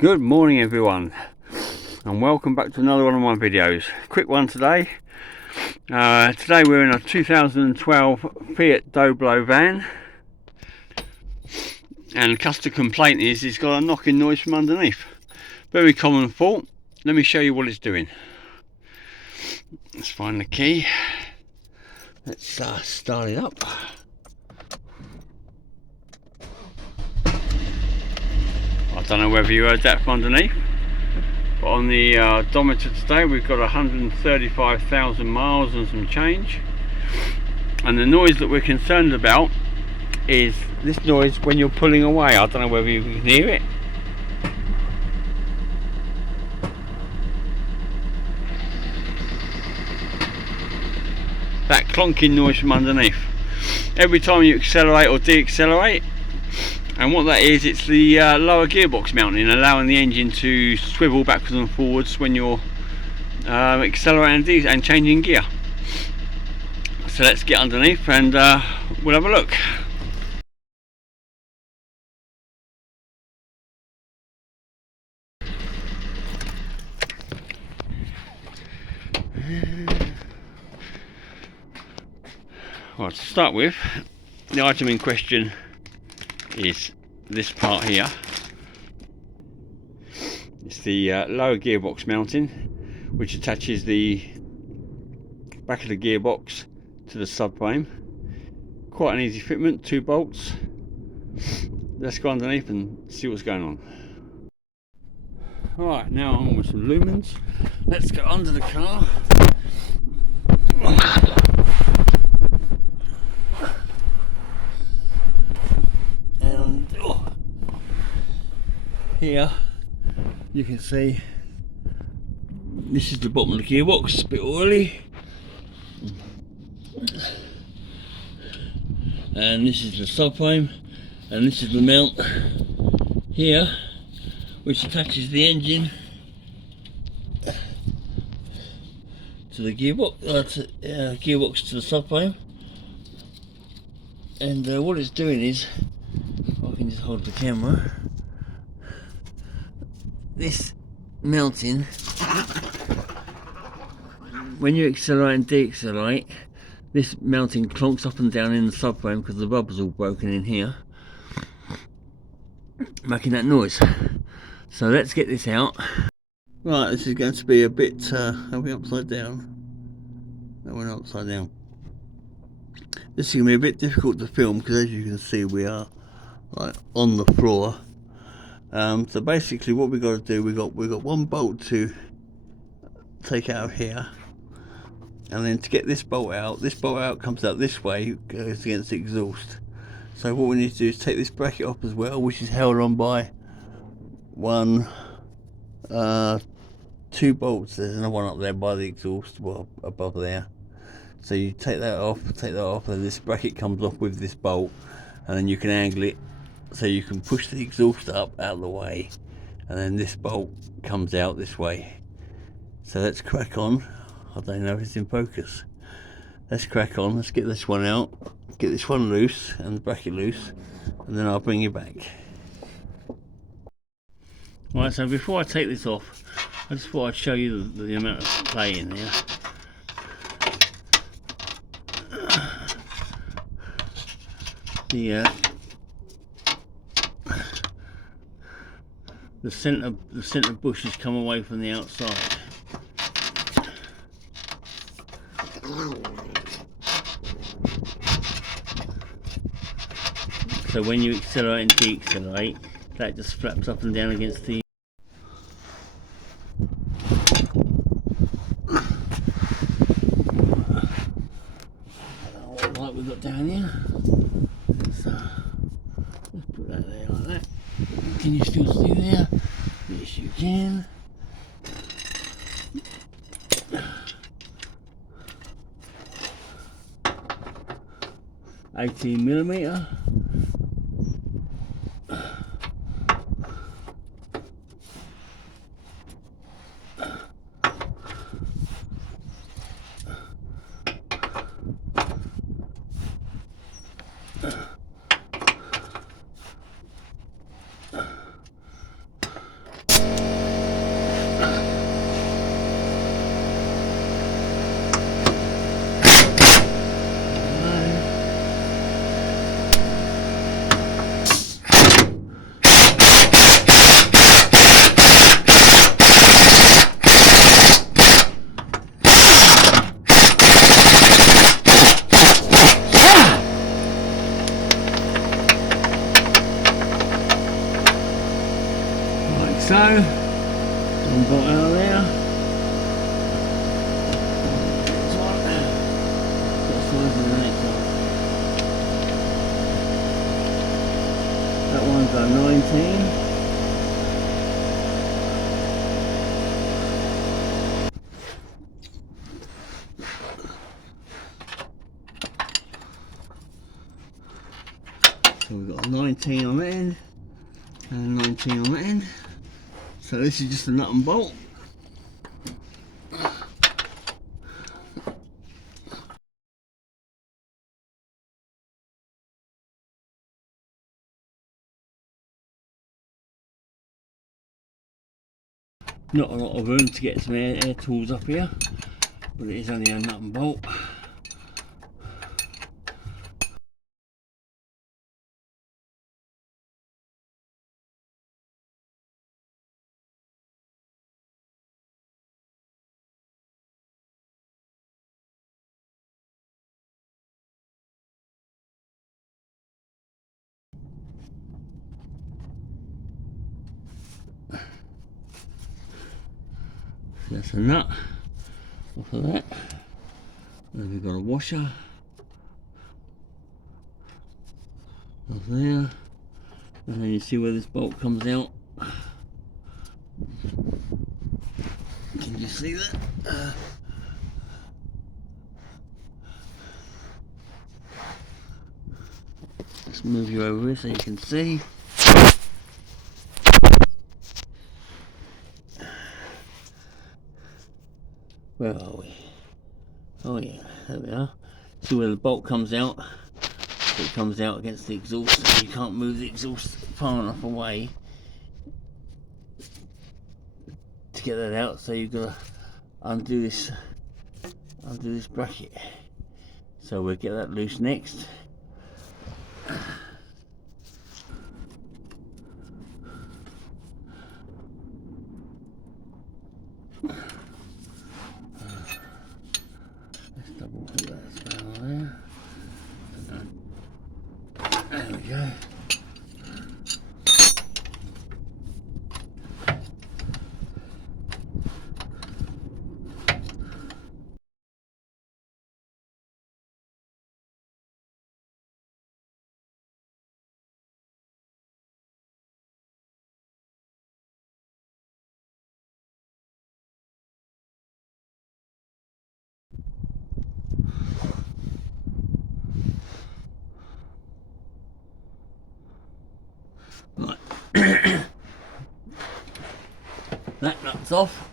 Good morning everyone, and welcome back to another one of my videos. Quick one today. Today we're in a 2012 Fiat Doblo van, and the customer complaint is it's got a knocking noise from underneath. Very common fault. Let me show you what it's doing. Let's find the key. Let's start it up. I don't know whether you heard that from underneath, but on the odometer today we've got 135,000 miles and some change, and the noise that we're concerned about is this noise when you're pulling away. I don't know whether you can hear it. That clonking noise from underneath every time you accelerate or deaccelerate. And what that is, it's the lower gearbox mounting, allowing the engine to swivel backwards and forwards when you're accelerating and changing gear. So let's get underneath and we'll have a look. Well, to start with, the item in question is this part here. It's the lower gearbox mounting, which attaches the back of the gearbox to the subframe. Quite an easy fitment, 2 bolts. Let's go underneath and see what's going on. Alright, now on with some lumens. Let's go under the car. Here you can see this is the bottom of the gearbox. It's a bit oily, and this is the subframe, and this is the mount here which attaches the engine to the gearbox, gearbox to the subframe. And what it's doing is, if I can just hold the camera, this mounting, when you accelerate and deaccelerate, this mounting clonks up and down in the subframe because the rubber's all broken in here, making that noise. So let's get this out. Right, this is going to be a bit, are we upside down? No, we're not upside down. This is going to be a bit difficult to film because, as you can see, we are like on the floor. So basically what we've got to do, we've got one bolt to take out of here, and then to get this bolt out comes out this way, goes against the exhaust. So what we need to do is take this bracket off as well, which is held on by 2 bolts. There's another one up there by the exhaust, well, above there. So you take that off, and this bracket comes off with this bolt, and then you can angle it so you can push the exhaust up out of the way, and then this bolt comes out this way. So let's crack on. I don't know if it's in focus. Let's crack on. Let's get this one out, get this one loose and the bracket loose, and then I'll bring you back. Right, so before I take this off, I just thought I'd show you the amount of play in there. The centre bushes come away from the outside. So when you accelerate and deaccelerate, that just flaps up and down against the what light we've got down here. So let's put that there like that. Can you still see there? Yes, you can. $18mm. so. One bolt out of there. This one. Got size of the next one. That one's got 19. So we've got a 19 on that end and a 19 on that end. So this is just a nut and bolt. Not a lot of room to get some air tools up here, but it is only a nut and bolt. That's a nut off of that. Then we've got a washer off there, and then you see where this bolt comes out. Can you see that? Let's move you over here so you can see. Where are we? Oh yeah, there we are. See where the bolt comes out? It comes out against the exhaust, so you can't move the exhaust far enough away to get that out, so you've got to undo this bracket. So we'll get that loose next. Let's double put that spell there. There we go. Right. That nut's off.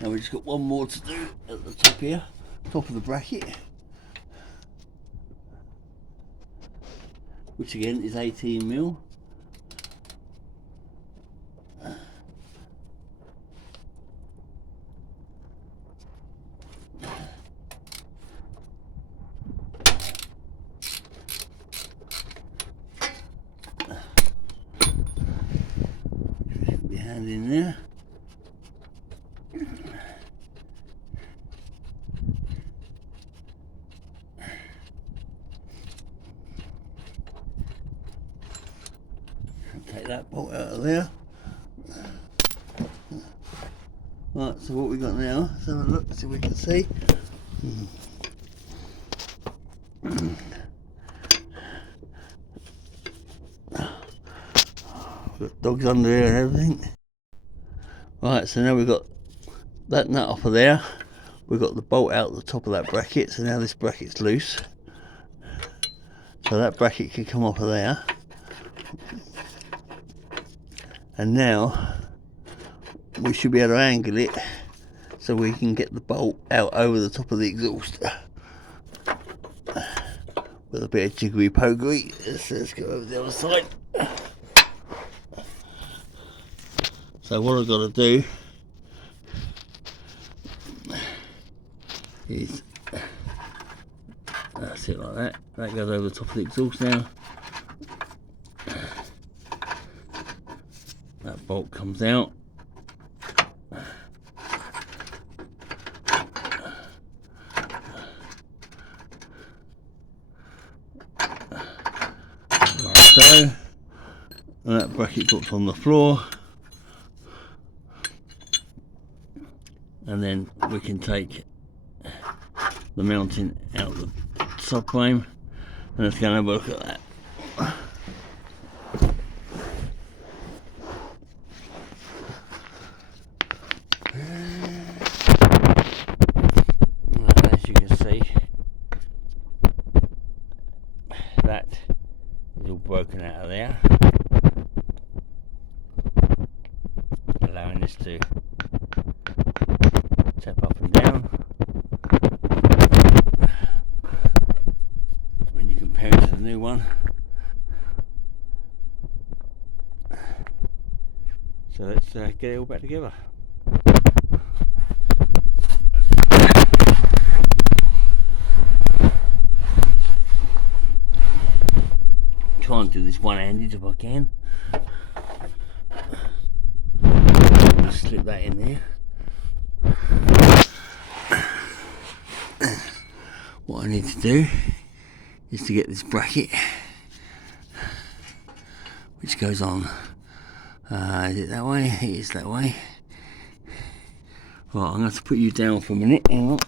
Now we've just got one more to do at the top here, top of the bracket, which again is 18mm. Put your hand in there. Take that bolt out of there. Right, so what we got now, let's have a look, see if we can see. Got dogs under here and everything. Right, so now we've got that nut off of there. We've got the bolt out the top of that bracket, so now this bracket's loose. So that bracket can come off of there. And now we should be able to angle it so we can get the bolt out over the top of the exhaust with a bit of jiggery pokery. Let's go over the other side. So what I've got to do is, that's it, like that. That goes over the top of the exhaust now. That bolt comes out. Like so. And that bracket drops on the floor. and then we can take the mounting out of the subframe, and let's go and have a look at that. As you can see, that is all broken out of there, allowing this to tap up and down. When you compare it to the new one, so let's get it all back together. Try and do this one-handed if I can. Just slip that in there. What I need to do is to get this bracket, which goes on. Is it that way? It is that way. Right, I'm going to have to put you down for a minute. Hang on.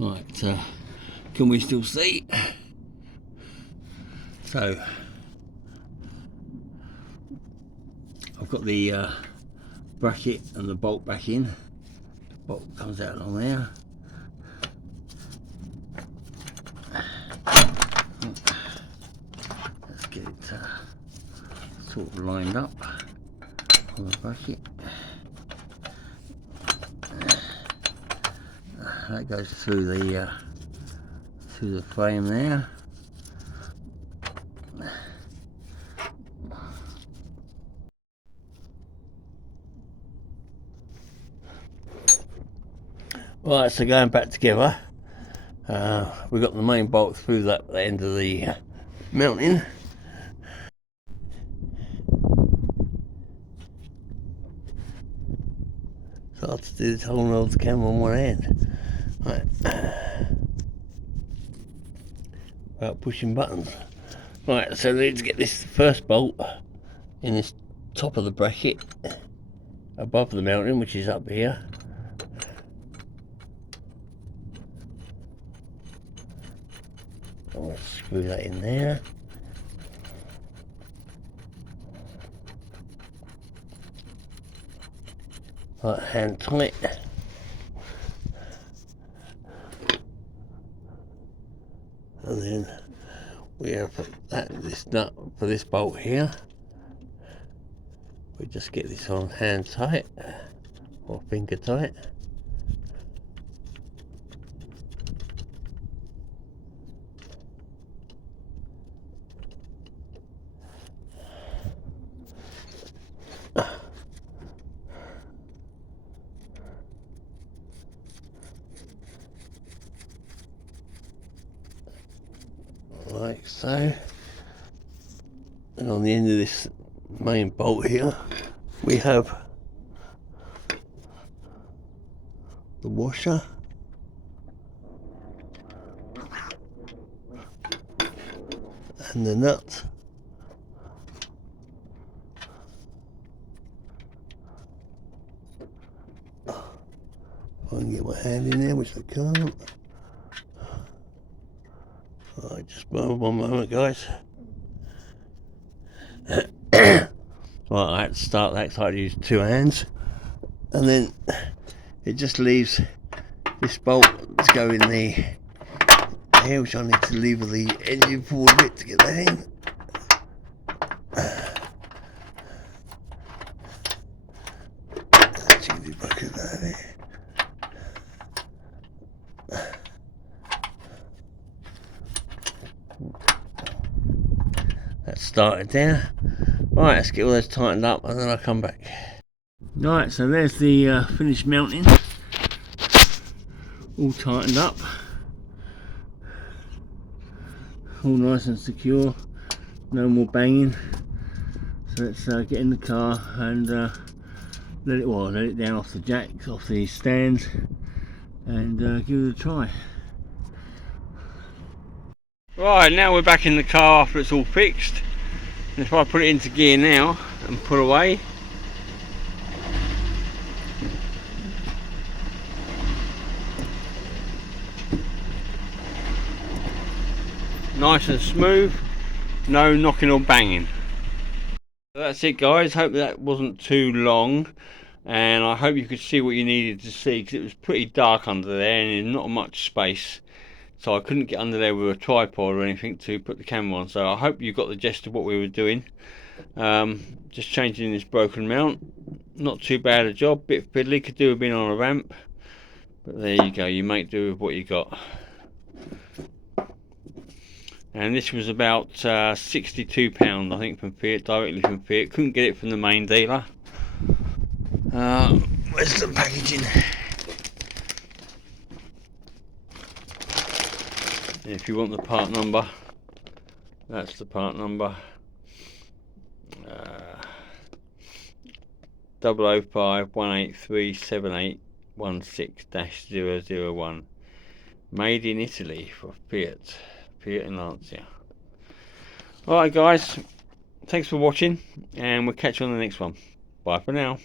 Right, can we still see? So I've got the bracket and the bolt back in. The bolt comes out along there. Let's get it sort of lined up on the bracket. That goes through the frame there. Right, so going back together, we've got the main bolt through that end of the mounting. So I'll have to do this whole old camera on one hand. Right. Without pushing buttons. Right, so we need to get this first bolt in this top of the bracket above the mounting, which is up here. I'll screw that in there. Right, hand tight. And then we have this nut for this bolt here. We just get this on hand tight or finger tight. Like so, and on the end of this main bolt here we have the washer and the nut. If I can get my hand in there, which I can't. Alright, just one moment, guys. Right, I had to start that because I had to use two hands, and then it just leaves this bolt to go in the here, which I need to lever the engine forward a bit to get that in. Actually, if I could have it. started there. Right, let's get all those tightened up and then I'll come back. Right, so there's the finished mounting, all tightened up, all nice and secure, no more banging. So let's get in the car and let it down off the jacks, off the stands, and give it a try. Right, now we're back in the car after it's all fixed. And if I put it into gear now and pull away, nice and smooth, no knocking or banging. So that's it guys, hope that wasn't too long, and I hope you could see what you needed to see, because it was pretty dark under there and there's not much space, so I couldn't get under there with a tripod or anything to put the camera on. So I hope you got the gist of what we were doing. Just changing this broken mount, not too bad a job, bit fiddly, could do with being on a ramp, but there you go, you make do with what you got. And this was about £62 I think from Fiat, directly from Fiat. Couldn't get it from the main dealer. Where's the packaging? If you want the part number, that's the part number. 005-183-7816-001. Made in Italy for Fiat in Lancia. Alright guys, thanks for watching, and we'll catch you on the next one. Bye for now.